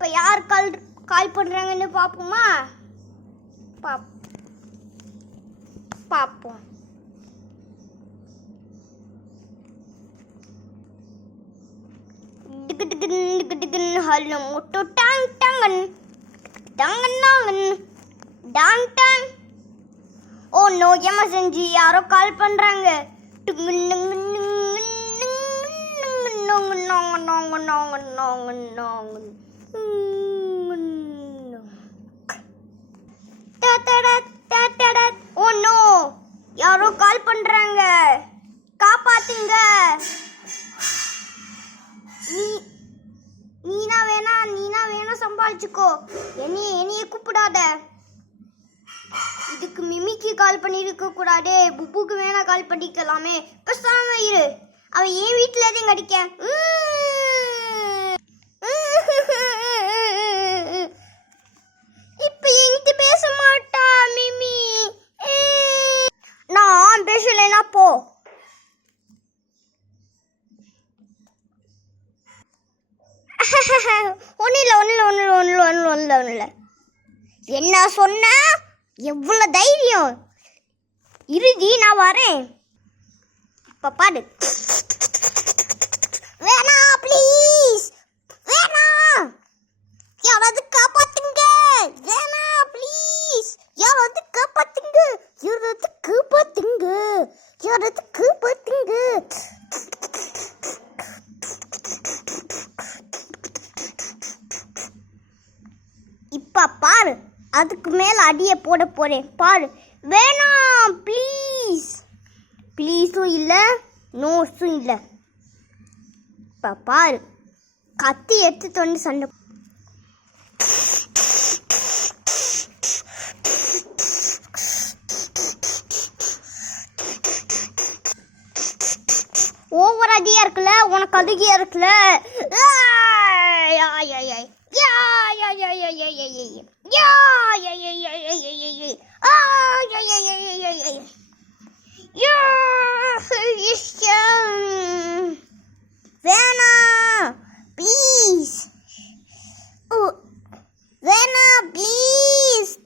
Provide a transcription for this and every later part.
இப்போ யார் கால் பண்ணுறாங்கன்னு பார்ப்போமா? பார்ப்போம். ஹலோ மோட்டோ டாங் டாங்கன் டாங்கன் டாங்கன் டாங் டாங். ஓ நோ, எமர்ஜென்சி, யாரோ கால் பண்ணுறாங்க. ஓ நோ, யாரோ கால் பண்றாங்க, காப்பாத்துங்க. நீனா வேணா சம்பாதிச்சுக்கோ, என்னைய கூப்பிடாத. இதுக்கு மிமிக்கு கால் பண்ணிருக்க கூடாதே, புப்புக்கு வேணா கால் பண்ணிக்கலாமே. பேசாம இரு, அவ ஏன் வீட்டுல எதையும் கடிக்க. இப்ப என்கிட்ட பேச மாட்டா மிமி. நான் பேசலைன்னா போ. ஒன்னும் என்ன சொன்ன? எவ்வளவு தைரியம்! இறுதி நான் வரேன். இப்ப பாரு. வேணா ப்ளீஸ், வேணா, யாராவது காப்பாத்துங்க. வேணா ப்ளீஸ், யாராவது காப்பாத்துங்க. இப்ப பாரு, அதுக்கு மேல அடிய போட போறேன் பாரு. வேணாம் ப்ளீஸ். ப்ளீஸும் இல்ல, நோஸும் இல்ல. இப்ப பாரு, கத்தி எடுத்து வந்து சண்டை. ஓவர் அடியா இருக்குல்ல, உனக்கு அதுகியா இருக்குல்ல. வேணா ப்ளீஸ், வேணா ப்ளீஸ்.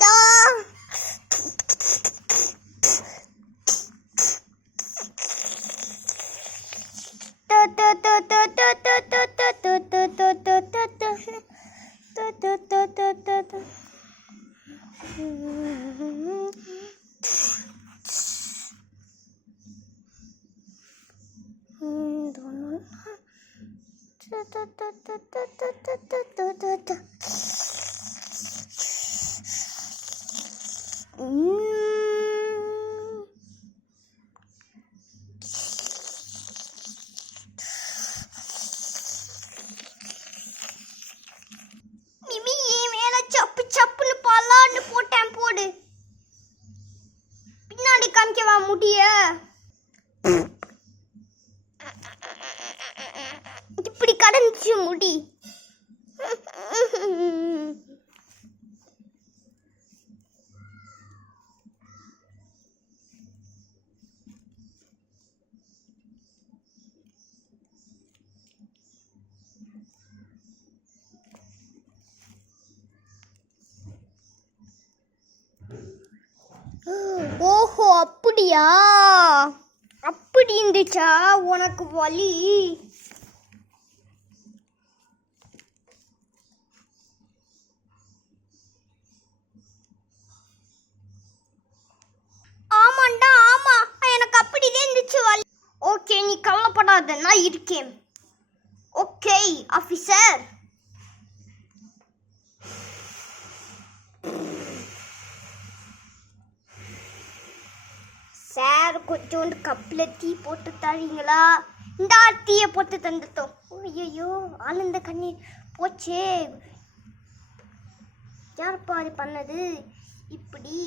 சப்புன்னு பல்லான்னு போட்டேன். போடு, பின்னாடி காமிக்கவா முடிய? இப்படி கடந்துச்சு முடி. ஓஹோ, அப்படியா? அப்படி இருந்துச்சா உனக்கு வலி? ஆமாண்டா, ஆமா, எனக்கு அப்படிதான் இருந்துச்சு வலி. ஓகே, நீ கவலைப்படாத, நான் இருக்கேன். Okay officer. சார், கொஞ்சோண்டு கப்பில் டீ போட்டு தரீங்களா? இந்த டீயை போட்டு தந்துட்டோம். ஐயோ, ஆனந்த கண்ணீர் போச்சே. யார்ப்பா அது பண்ணது இப்படி?